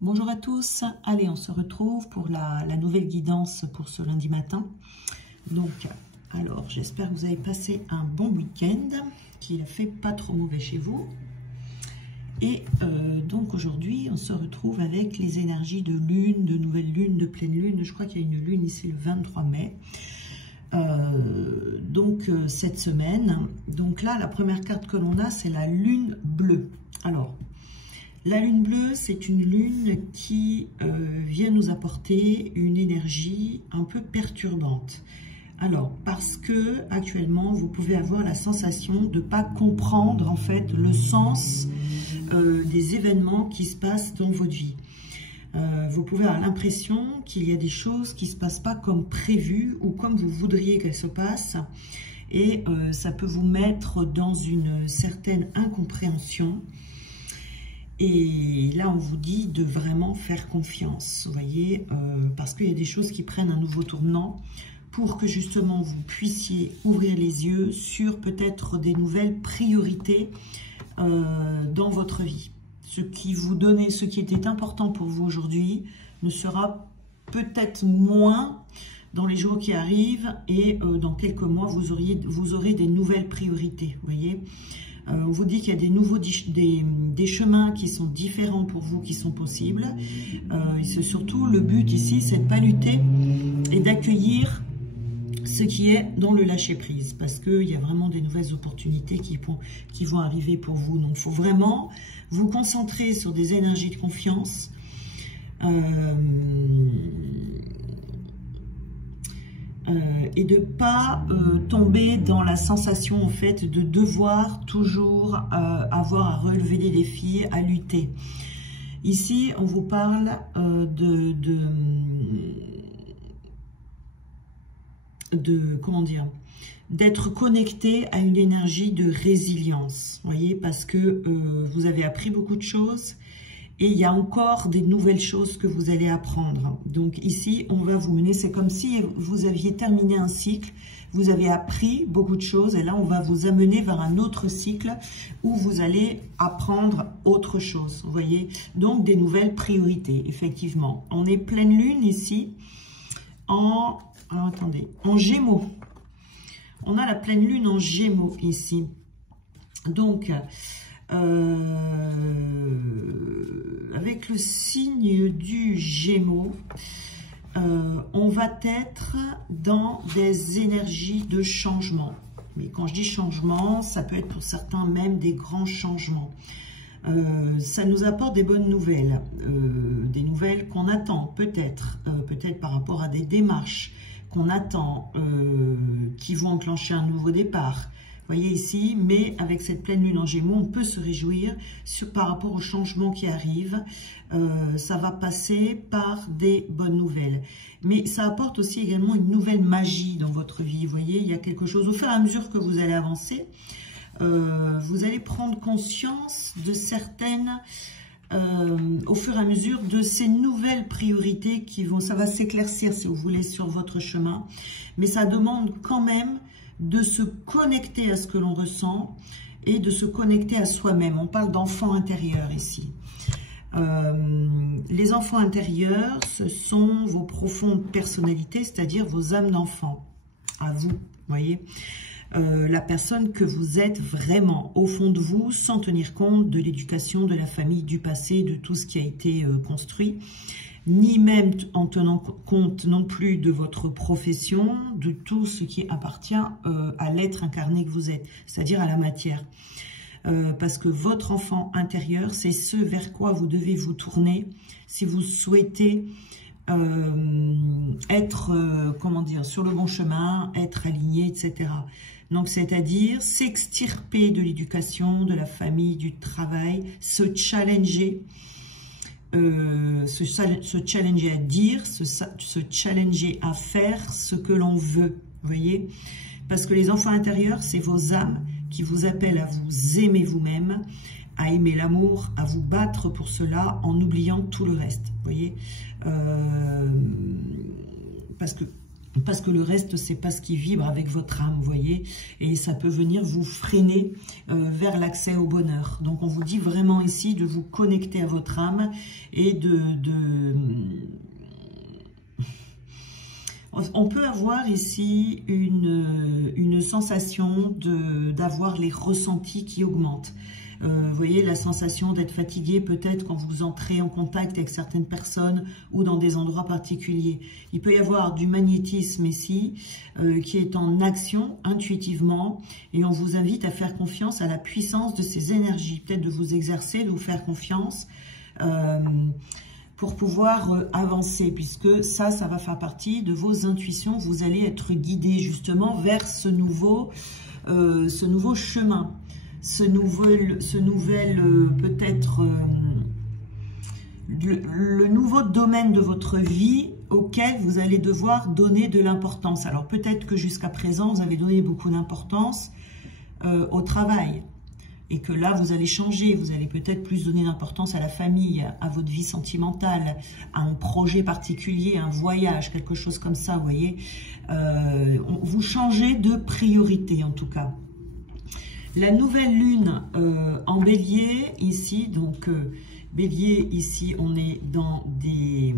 Bonjour à tous, allez on se retrouve pour la nouvelle guidance pour ce lundi matin. Donc, alors j'espère que vous avez passé un bon week-end, qu'il a fait pas trop mauvais chez vous. Et donc aujourd'hui on se retrouve avec les énergies de lune, de nouvelle lune, de pleine lune. Je crois qu'il y a une lune ici le 23 mai. Cette semaine, donc là la première carte que l'on a c'est la lune bleue. Alors la lune bleue, c'est une lune qui vient nous apporter une énergie un peu perturbante. Alors, parce que actuellement, vous pouvez avoir la sensation de ne pas comprendre en fait le sens des événements qui se passent dans votre vie. Vous pouvez avoir l'impression qu'il y a des choses qui ne se passent pas comme prévu ou comme vous voudriez qu'elles se passent. Et ça peut vous mettre dans une certaine incompréhension. Et là, on vous dit de vraiment faire confiance, vous voyez, parce qu'il y a des choses qui prennent un nouveau tournant pour que justement vous puissiez ouvrir les yeux sur peut-être des nouvelles priorités dans votre vie. Ce qui était important pour vous aujourd'hui ne sera peut-être moins dans les jours qui arrivent et dans quelques mois, vous aurez des nouvelles priorités, vous voyez. On vous dit qu'il y a des chemins qui sont différents pour vous, qui sont possibles. Et c'est surtout le but ici, c'est de ne pas lutter et d'accueillir ce qui est dans le lâcher-prise. Parce qu'il y a vraiment des nouvelles opportunités qui vont arriver pour vous. Donc il faut vraiment vous concentrer sur des énergies de confiance. Et de ne pas tomber dans la sensation en fait de devoir toujours avoir à relever des défis, à lutter. Ici, on vous parle comment dire, d'être connecté à une énergie de résilience, voyez, parce que vous avez appris beaucoup de choses. Et il y a encore des nouvelles choses que vous allez apprendre. Donc ici, on va vous mener, c'est comme si vous aviez terminé un cycle, vous avez appris beaucoup de choses, et là, on va vous amener vers un autre cycle où vous allez apprendre autre chose, vous voyez. Donc, des nouvelles priorités, effectivement. On est pleine lune ici, alors, attendez, en Gémeaux. On a la pleine lune en Gémeaux ici. Donc, avec le signe du Gémeaux, on va être dans des énergies de changement. Mais quand je dis changement, ça peut être pour certains même des grands changements. Ça nous apporte des bonnes nouvelles, des nouvelles qu'on attend peut-être par rapport à des démarches qu'on attend, qui vont enclencher un nouveau départ. Voyez ici, mais avec cette pleine lune en Gémeaux, on peut se réjouir par rapport aux changements qui arrivent. Ça va passer par des bonnes nouvelles. Mais ça apporte aussi également une nouvelle magie dans votre vie. Vous voyez, il y a quelque chose, au fur et à mesure que vous allez avancer, vous allez prendre conscience de certaines, au fur et à mesure de ces nouvelles priorités ça va s'éclaircir si vous voulez sur votre chemin. Mais ça demande quand même de se connecter à ce que l'on ressent et de se connecter à soi-même. On parle d'enfants intérieurs ici. Les enfants intérieurs, ce sont vos profondes personnalités, c'est-à-dire vos âmes d'enfants, à vous, voyez. La personne que vous êtes vraiment au fond de vous, sans tenir compte de l'éducation, de la famille, du passé, de tout ce qui a été construit, ni même en tenant compte non plus de votre profession, de tout ce qui appartient à l'être incarné que vous êtes, c'est-à-dire à la matière. Parce que votre enfant intérieur, c'est ce vers quoi vous devez vous tourner si vous souhaitez être, comment dire, sur le bon chemin, être aligné, etc. Donc, c'est-à-dire s'extirper de l'éducation, de la famille, du travail, se challenger, se challenger à dire, se challenger à faire ce que l'on veut, vous voyez. Parce que les enfants intérieurs, c'est vos âmes qui vous appellent à vous aimer vous-même, à aimer l'amour, à vous battre pour cela en oubliant tout le reste, vous voyez. Parce que parce que le reste, c'est pas ce qui vibre avec votre âme, vous voyez, et ça peut venir vous freiner vers l'accès au bonheur. Donc, on vous dit vraiment ici de vous connecter à votre âme et On peut avoir ici une sensation d'avoir les ressentis qui augmentent. Vous voyez, la sensation d'être fatigué peut-être quand vous entrez en contact avec certaines personnes ou dans des endroits particuliers. Il peut y avoir du magnétisme ici qui est en action intuitivement et on vous invite à faire confiance à la puissance de ces énergies. Peut-être de vous exercer, de vous faire confiance pour pouvoir avancer, puisque ça va faire partie de vos intuitions. Vous allez être guidé justement vers ce nouveau chemin. Ce nouvel peut-être le nouveau domaine de votre vie auquel vous allez devoir donner de l'importance. Alors peut-être que jusqu'à présent vous avez donné beaucoup d'importance au travail et que là vous allez changer, vous allez peut-être plus donner d'importance à la famille, à votre vie sentimentale, à un projet particulier, un voyage, quelque chose comme ça, vous voyez. Vous changez de priorité en tout cas. La nouvelle lune en bélier, ici, donc bélier, ici, on est dans des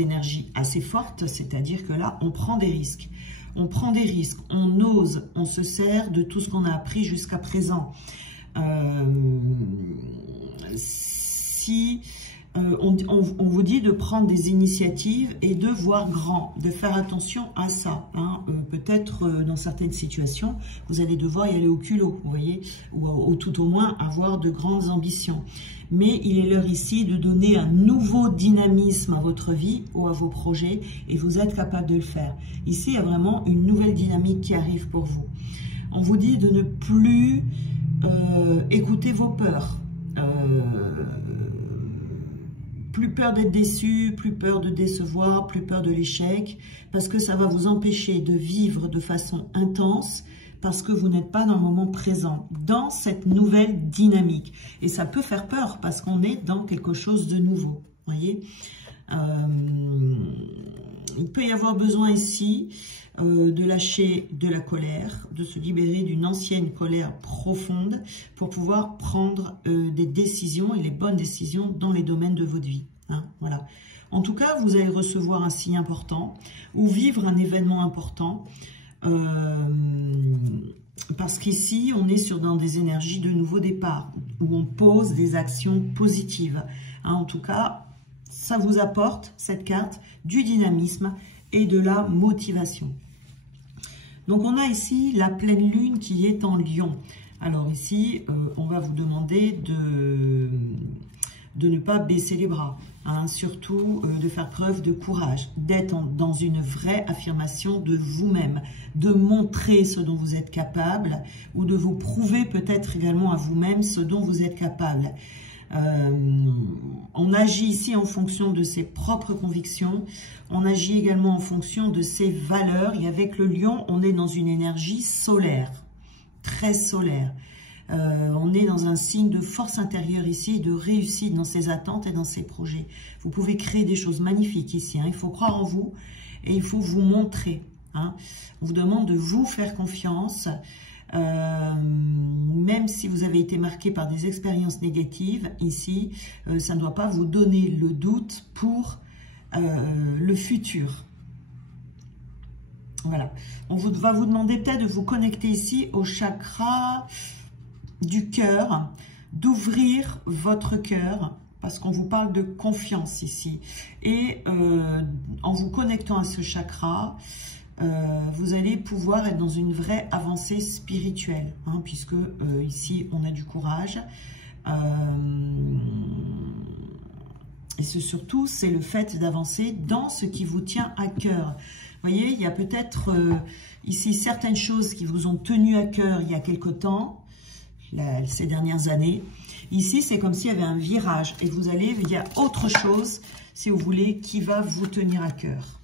énergies assez fortes, c'est-à-dire que là, on prend des risques. On prend des risques, on ose, on se sert de tout ce qu'on a appris jusqu'à présent. On vous dit de prendre des initiatives et de voir grand, de faire attention à ça. Hein. Peut-être dans certaines situations, vous allez devoir y aller au culot, vous voyez, ou tout au moins avoir de grandes ambitions. Mais il est l'heure ici de donner un nouveau dynamisme à votre vie ou à vos projets et vous êtes capable de le faire. Ici, il y a vraiment une nouvelle dynamique qui arrive pour vous. On vous dit de ne plus écouter vos peurs. Plus peur d'être déçu, plus peur de décevoir, plus peur de l'échec, parce que ça va vous empêcher de vivre de façon intense, parce que vous n'êtes pas dans le moment présent, dans cette nouvelle dynamique. Et ça peut faire peur, parce qu'on est dans quelque chose de nouveau, voyez. Il peut y avoir besoin ici de lâcher de la colère, de se libérer d'une ancienne colère profonde pour pouvoir prendre des décisions et les bonnes décisions dans les domaines de votre vie. Hein, voilà. En tout cas, vous allez recevoir un signe important ou vivre un événement important parce qu'ici, on est dans des énergies de nouveau départ où on pose des actions positives. Hein, en tout cas, ça vous apporte, cette carte, du dynamisme et de la motivation. Donc, on a ici la pleine lune qui est en Lion. Alors ici, on va vous demander de ne pas baisser les bras, hein, surtout de faire preuve de courage, d'être dans une vraie affirmation de vous-même, de montrer ce dont vous êtes capable ou de vous prouver peut-être également à vous-même ce dont vous êtes capable. On agit ici en fonction de ses propres convictions, on agit également en fonction de ses valeurs et avec le lion, on est dans une énergie solaire, très solaire. On est dans un signe de force intérieure ici, de réussite dans ses attentes et dans ses projets. Vous pouvez créer des choses magnifiques ici, hein. Il faut croire en vous et il faut vous montrer. Hein. On vous demande de vous faire confiance. Même si vous avez été marqué par des expériences négatives, ici, ça ne doit pas vous donner le doute pour le futur. Voilà. On va vous demander peut-être de vous connecter ici au chakra du cœur, d'ouvrir votre cœur, parce qu'on vous parle de confiance ici. Et en vous connectant à ce chakra, vous allez pouvoir être dans une vraie avancée spirituelle, hein, puisque ici on a du courage et surtout c'est le fait d'avancer dans ce qui vous tient à cœur. Vous voyez, il y a peut-être ici certaines choses qui vous ont tenu à cœur il y a quelque temps, ces dernières années. Ici c'est comme s'il y avait un virage et il y a autre chose, si vous voulez, qui va vous tenir à cœur.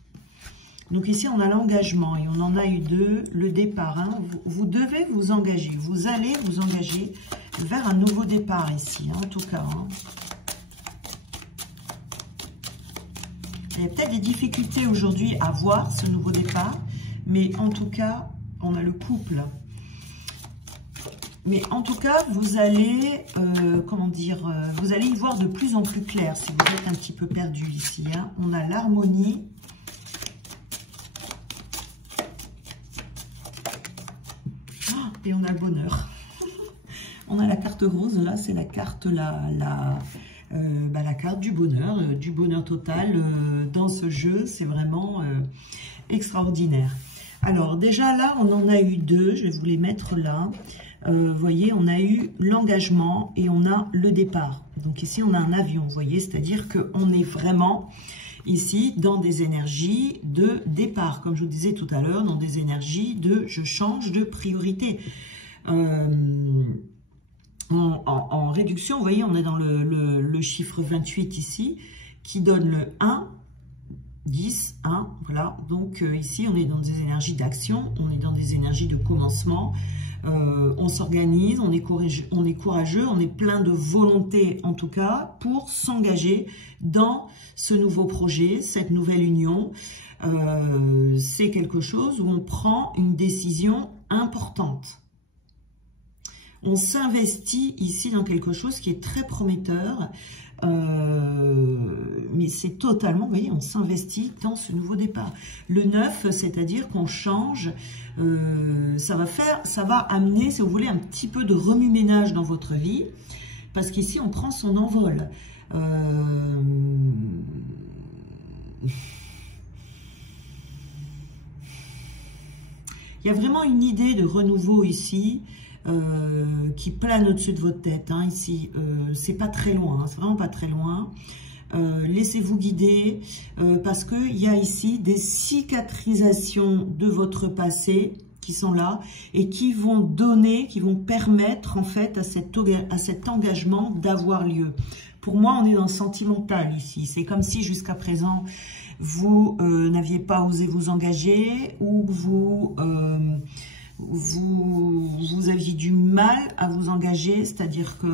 Donc ici, on a l'engagement et on en a eu deux, le départ. Hein. Vous devez vous engager, vous allez vous engager vers un nouveau départ ici, hein, en tout cas. Hein. Il y a peut-être des difficultés aujourd'hui à voir ce nouveau départ, mais en tout cas, on a le couple. Mais en tout cas, vous allez, comment dire, vous allez y voir de plus en plus clair si vous êtes un petit peu perdu ici. Hein. On a l'harmonie. Et on a le bonheur. On a la carte rose, là, c'est la carte, la carte du bonheur total dans ce jeu. C'est vraiment extraordinaire. Alors, déjà là, on en a eu deux. Je vais vous les mettre là. Vous voyez, on a eu l'engagement et on a le départ. Donc ici, on a un avion, vous voyez, c'est-à-dire qu'on est vraiment ici dans des énergies de départ, comme je vous disais tout à l'heure, dans des énergies de je change de priorité. En réduction, vous voyez, on est dans le chiffre 28 ici, qui donne le 1, 10, 1, voilà. Donc ici, on est dans des énergies d'action, on est dans des énergies de commencement. On s'organise, on est courageux, on est plein de volonté en tout cas pour s'engager dans ce nouveau projet, cette nouvelle union. C'est quelque chose où on prend une décision importante. On s'investit ici dans quelque chose qui est très prometteur, mais c'est totalement, vous voyez, on s'investit dans ce nouveau départ. Le 9, c'est-à-dire qu'on change, ça va amener, si vous voulez, un petit peu de remue-ménage dans votre vie, parce qu'ici, on prend son envol. Il y a vraiment une idée de renouveau ici, qui plane au-dessus de votre tête, hein, ici, c'est pas très loin, hein, c'est vraiment pas très loin. Laissez-vous guider, parce qu'il y a ici des cicatrisations de votre passé qui sont là et qui vont donner, qui vont permettre en fait à cet engagement d'avoir lieu. Pour moi, on est dans le sentimental ici, c'est comme si jusqu'à présent vous n'aviez pas osé vous engager ou vous aviez du mal à vous engager, c'est-à-dire que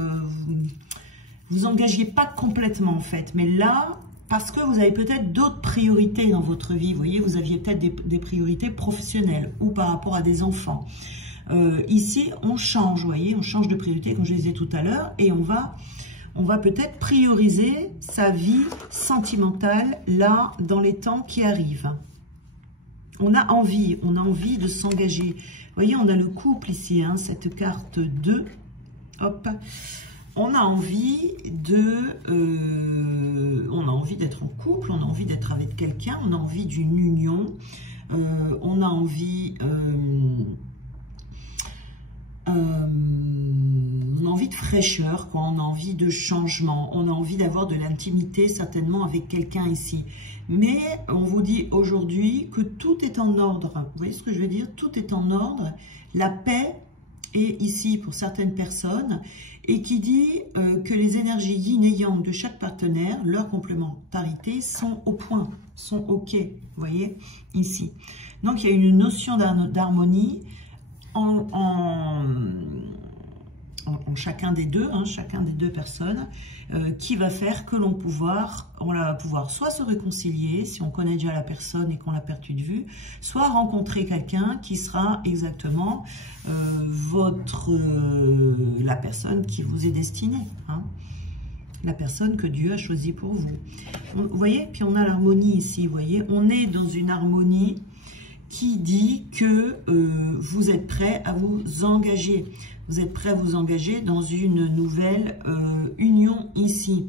vous engagiez pas complètement en fait, mais là, parce que vous avez peut-être d'autres priorités dans votre vie, vous voyez, vous aviez peut-être des priorités professionnelles ou par rapport à des enfants. Ici, on change, vous voyez, on change de priorité, comme je le disais tout à l'heure, et on va peut-être prioriser sa vie sentimentale là, dans les temps qui arrivent. On a envie de s'engager. Vous voyez, on a le couple ici, hein, cette carte 2. Hop. On a envie d'être en couple, on a envie d'être avec quelqu'un, on a envie d'une union, on a envie de fraîcheur, quoi. On a envie de changement, on a envie d'avoir de l'intimité certainement avec quelqu'un ici. Mais on vous dit aujourd'hui que tout est en ordre. Vous voyez ce que je veux dire? Tout est en ordre. La paix est ici pour certaines personnes et qui dit que les énergies yin et yang de chaque partenaire, leur complémentarité, sont au point, sont OK. Vous voyez ici. Donc il y a une notion d'harmonie en chacun des deux, hein, chacun des deux personnes, qui va faire que on va pouvoir soit se réconcilier si on connaît déjà la personne et qu'on l'a perdu de vue, soit rencontrer quelqu'un qui sera exactement la personne qui vous est destinée, hein, la personne que Dieu a choisie pour vous. Vous voyez, puis on a l'harmonie ici, vous voyez, on est dans une harmonie qui dit que vous êtes prêt à vous engager. Vous êtes prêt à vous engager dans une nouvelle union ici.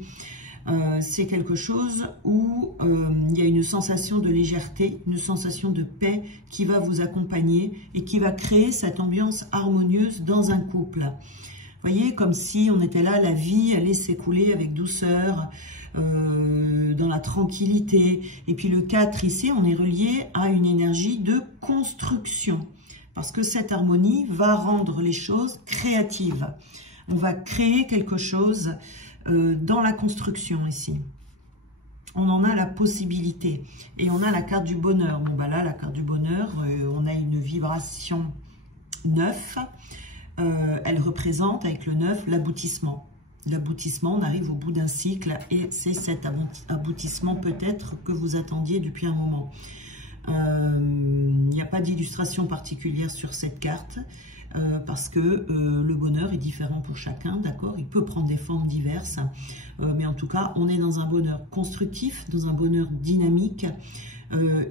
C'est quelque chose où il y a une sensation de légèreté, une sensation de paix qui va vous accompagner et qui va créer cette ambiance harmonieuse dans un couple. Vous voyez, comme si on était là, la vie allait s'écouler avec douceur, dans la tranquillité. Et puis le 4 ici, on est relié à une énergie de construction. Parce que cette harmonie va rendre les choses créatives. On va créer quelque chose dans la construction ici. On en a la possibilité. Et on a la carte du bonheur. Bon, bah là, la carte du bonheur, on a une vibration 9. Elle représente, avec le 9, l'aboutissement. l'aboutissement, on arrive au bout d'un cycle et c'est cet aboutissement peut-être que vous attendiez depuis un moment. Il n'y a pas d'illustration particulière sur cette carte parce que le bonheur est différent pour chacun, d'accord? Il peut prendre des formes diverses, mais en tout cas, on est dans un bonheur constructif, dans un bonheur dynamique.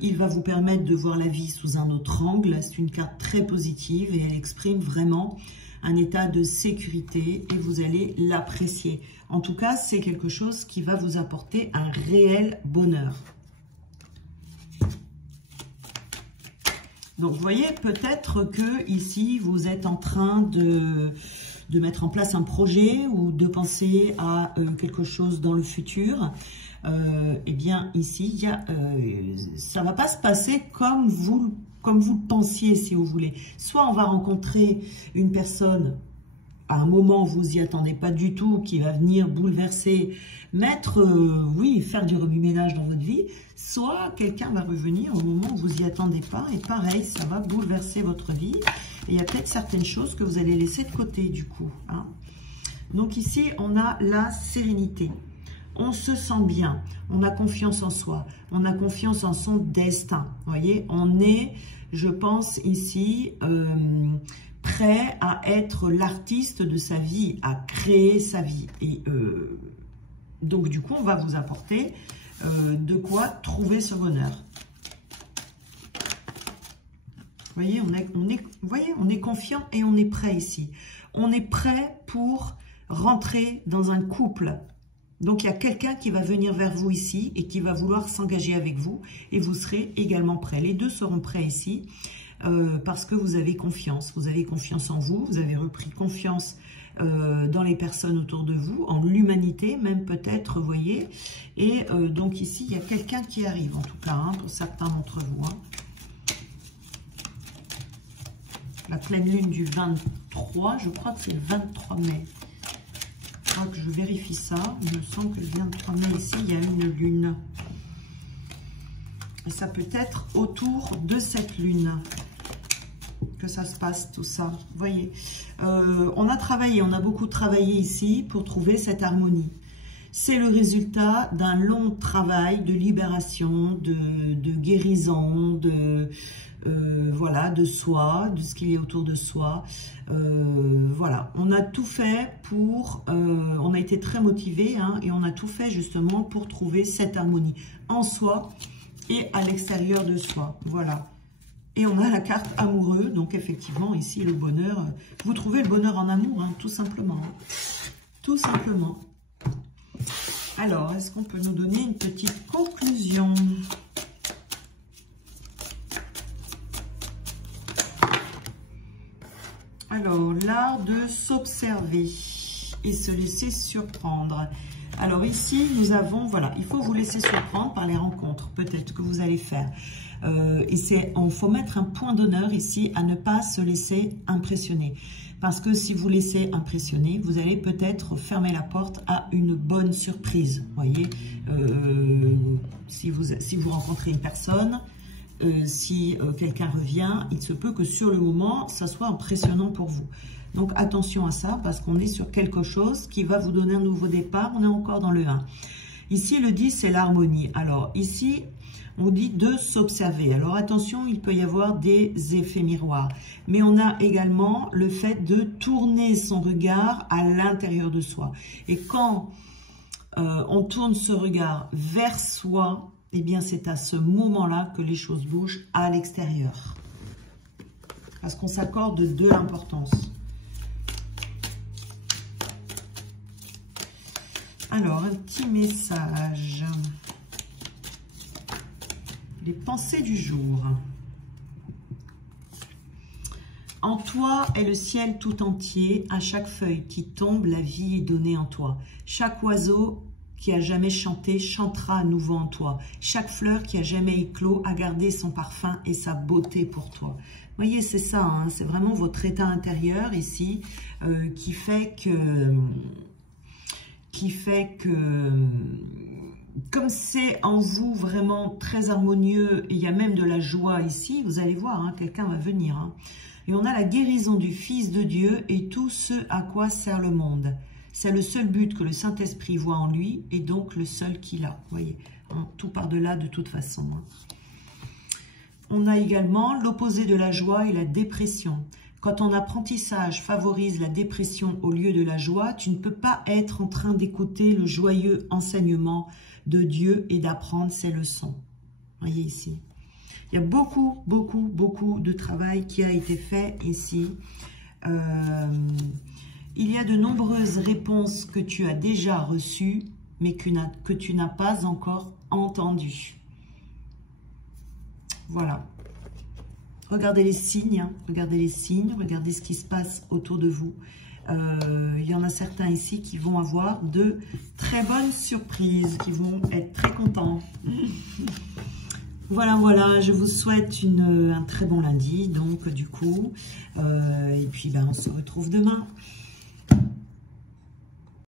Il va vous permettre de voir la vie sous un autre angle. C'est une carte très positive et elle exprime vraiment un état de sécurité et vous allez l'apprécier. En tout cas, c'est quelque chose qui va vous apporter un réel bonheur. Donc, vous voyez, peut-être que ici, vous êtes en train de mettre en place un projet ou de penser à quelque chose dans le futur. Eh bien, ici, ça ne va pas se passer comme vous le pensiez, si vous voulez. Soit on va rencontrer une personne à un moment où vous n'y attendez pas du tout, qui va venir bouleverser, faire du remue-ménage dans votre vie, soit quelqu'un va revenir au moment où vous n'y attendez pas, et pareil, ça va bouleverser votre vie. Et il y a peut-être certaines choses que vous allez laisser de côté, du coup. Hein. Donc ici, on a la sérénité. On se sent bien, on a confiance en soi, on a confiance en son destin. Vous voyez, on est, je pense ici, prêt à être l'artiste de sa vie, à créer sa vie. Et donc, du coup, on va vous apporter de quoi trouver ce bonheur. Vous voyez, on est confiant et on est prêt ici. On est prêt pour rentrer dans un couple. Donc, il y a quelqu'un qui va venir vers vous ici et qui va vouloir s'engager avec vous et vous serez également prêts. Les deux seront prêts ici parce que vous avez confiance. Vous avez confiance en vous, vous avez repris confiance dans les personnes autour de vous, en l'humanité même peut-être, vous voyez. Et donc ici, il y a quelqu'un qui arrive en tout cas, hein, pour certains d'entre vous. Hein. La pleine lune du 23, je crois que c'est le 23 mai. Que je vérifie ça. Il me semble que le 23 mai ici, il y a une lune. Et ça peut être autour de cette lune que ça se passe, tout ça. Vous voyez, on a beaucoup travaillé ici pour trouver cette harmonie. C'est le résultat d'un long travail de libération, de guérison, voilà, de soi, de ce qu'il y a autour de soi. Voilà, on a tout fait pour, on a été très motivés, hein, et on a tout fait justement pour trouver cette harmonie en soi et à l'extérieur de soi. Voilà. Et on a la carte amoureux, donc effectivement ici le bonheur, vous trouvez le bonheur en amour, hein, tout simplement. Tout simplement. Alors, est-ce qu'on peut nous donner une petite conclusion ? Alors, l'art de s'observer et se laisser surprendre. Alors ici, nous avons, voilà, il faut vous laisser surprendre par les rencontres, peut-être que vous allez faire. Et il faut mettre un point d'honneur ici à ne pas se laisser impressionner. Parce que si vous laissez impressionner, vous allez peut-être fermer la porte à une bonne surprise. Vous voyez, si vous rencontrez une personne, si quelqu'un revient, il se peut que sur le moment, ça soit impressionnant pour vous. Donc attention à ça, parce qu'on est sur quelque chose qui va vous donner un nouveau départ. On est encore dans le 1. Ici, le 10, c'est l'harmonie. Alors ici, on dit de s'observer. Alors attention, il peut y avoir des effets miroirs. Mais on a également le fait de tourner son regard à l'intérieur de soi. Et quand on tourne ce regard vers soi, eh bien c'est à ce moment-là que les choses bougent à l'extérieur. Parce qu'on s'accorde de l'importance. Alors, un petit message. Les pensées du jour. En toi est le ciel tout entier. À chaque feuille qui tombe, la vie est donnée en toi. Chaque oiseau qui a jamais chanté chantera à nouveau en toi. Chaque fleur qui a jamais éclos a gardé son parfum et sa beauté pour toi. Vous voyez, c'est ça, hein, c'est vraiment votre état intérieur ici qui fait que comme c'est en vous vraiment très harmonieux, il y a même de la joie ici, vous allez voir, hein, quelqu'un va venir. Hein. Et on a la guérison du Fils de Dieu et tout ce à quoi sert le monde. C'est le seul but que le Saint-Esprit voit en lui et donc le seul qu'il a. Vous voyez, hein, tout par-delà de toute façon. Hein. On a également l'opposé de la joie et la dépression. Quand ton apprentissage favorise la dépression au lieu de la joie, tu ne peux pas être en train d'écouter le joyeux enseignement de Dieu et d'apprendre ses leçons. Voyez ici. Il y a beaucoup de travail qui a été fait ici. Il y a de nombreuses réponses que tu as déjà reçues, mais que tu n'as pas encore entendues. Voilà. Regardez les signes, hein. Regardez les signes, regardez ce qui se passe autour de vous. Il y en a certains ici qui vont avoir de très bonnes surprises, qui vont être très contents. Voilà, je vous souhaite un très bon lundi, donc du coup, et puis ben, on se retrouve demain.